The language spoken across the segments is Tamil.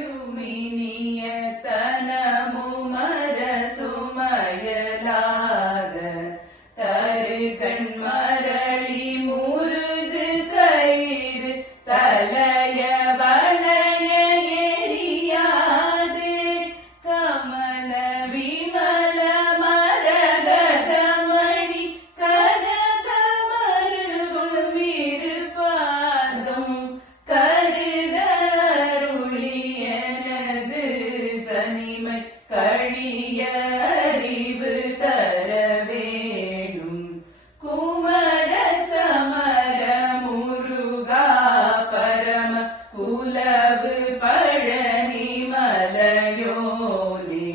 மனையுமினிய தனமுமர சுமயலாத தருகண் மரளி முருது கயிறு தலைய வளைய எரியாது கமல விமல மரகதமணி கனகமருவு விருப்பாதம் கருதருளியனது தனிமை கழிய அறிவு தர வேணும் குமர சமர முருகா பரம குலவு பழனி மலையோனே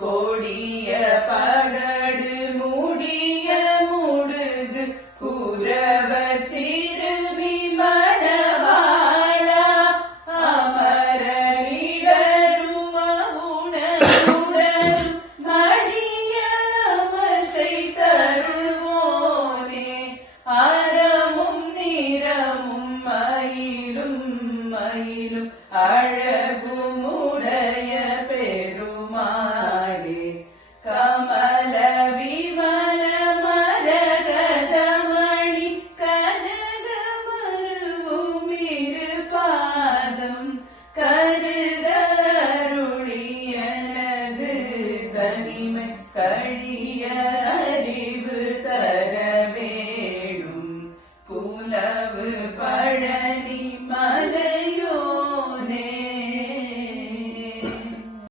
கொடிய பகடு முடிய முடுகு குரவ சிறுமி மணவாளா அமரரிடரும் அவுணருடரும் மழிய அமசை தருவோனே அறமும் நிறமும் மயிலும் மயிலும் அழகுமுடைய பெருமாளே கமல விமல மரகதமணி கனகமருவும் இருபாதம் கருதருளியனது தனிமை கழிய